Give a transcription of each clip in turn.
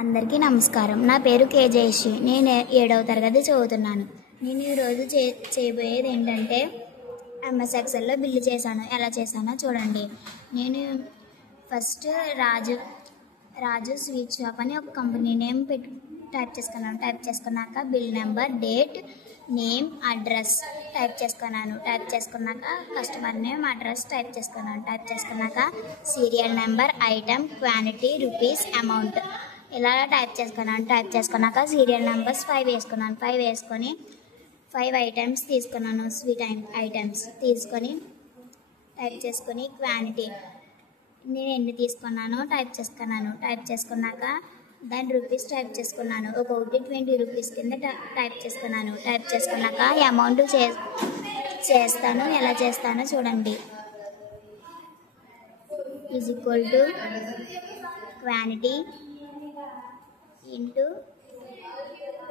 అందరికీ నమస్కారం. నా పేరు కే జయశ్రీ. నేను 7వ తరగతి చదువుతున్నాను. నేను ఈరోజు చేయబోయేది ఏంటంటే ఎంఎస్ ఎక్సెల్లో బిల్లు చేశాను. ఎలా చేశానో చూడండి. నేను ఫస్ట్ రాజు స్వీట్ షాప్ అని ఒక కంపెనీ నేమ్ టైప్ చేసుకున్నాను. టైప్ చేసుకున్నాక bill number, date, name, address type చేసుకున్నాను. టైప్ చేసుకున్నాక కస్టమర్ నేమ్, అడ్రస్ టైప్ చేసుకున్నాను. టైప్ చేసుకున్నాక serial number, item, quantity, rupees, amount ఇలా టైప్ చేసుకున్నాను. టైప్ చేసుకున్నాక సీరియల్ నెంబర్స్ 5 వేసుకున్నాను. 5 వేసుకొని 5 ఐటమ్స్ తీసుకున్నాను. స్వీట్ ఐటమ్స్ తీసుకొని టైప్ చేసుకొని క్వాంటిటీ నేను ఎన్ని తీసుకున్నానో టైప్ చేసుకున్నాను. టైప్ చేసుకున్నాక దాని రూపీస్ టైప్ చేసుకున్నాను. ఒక్కొక్కటి 20 రూపీస్ కింద టైప్ చేసుకున్నాను. టైప్ చేసుకున్నాక అమౌంట్ చేస్తాను. ఎలా చేస్తానో చూడండి. Is equal to quantity into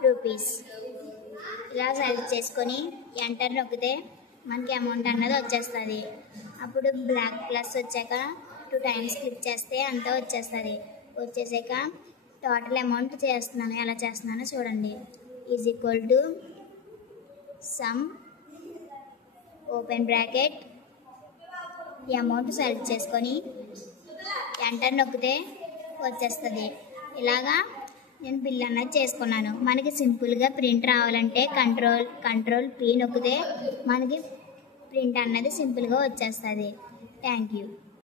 rupees ఇలా సెలెక్ట్ చేసుకొని ఎంటర్ నొక్కితే మనకి అమౌంట్ అన్నది వచ్చేస్తుంది. అప్పుడు బ్లాక్ ప్లస్ వచ్చాక 2 టైమ్స్ క్లిక్ చేస్తే అంతా వచ్చేస్తుంది. వచ్చేసాక టోటల్ అమౌంట్ చేస్తున్నాను. ఎలా చేస్తున్నానో చూడండి. Is equal to some open bracket ఈ అమౌంట్ సెలెక్ట్ చేసుకొని ఎంటర్ నొక్కితే వచ్చేస్తుంది. ఇలాగా నేను బిల్ అన్నది చేసుకున్నాను. మనకి సింపుల్గా ప్రింట్ రావాలంటే కంట్రోల్ P నొక్కితే మనకి ప్రింట్ అన్నది సింపుల్గా వచ్చేస్తుంది. Thank you.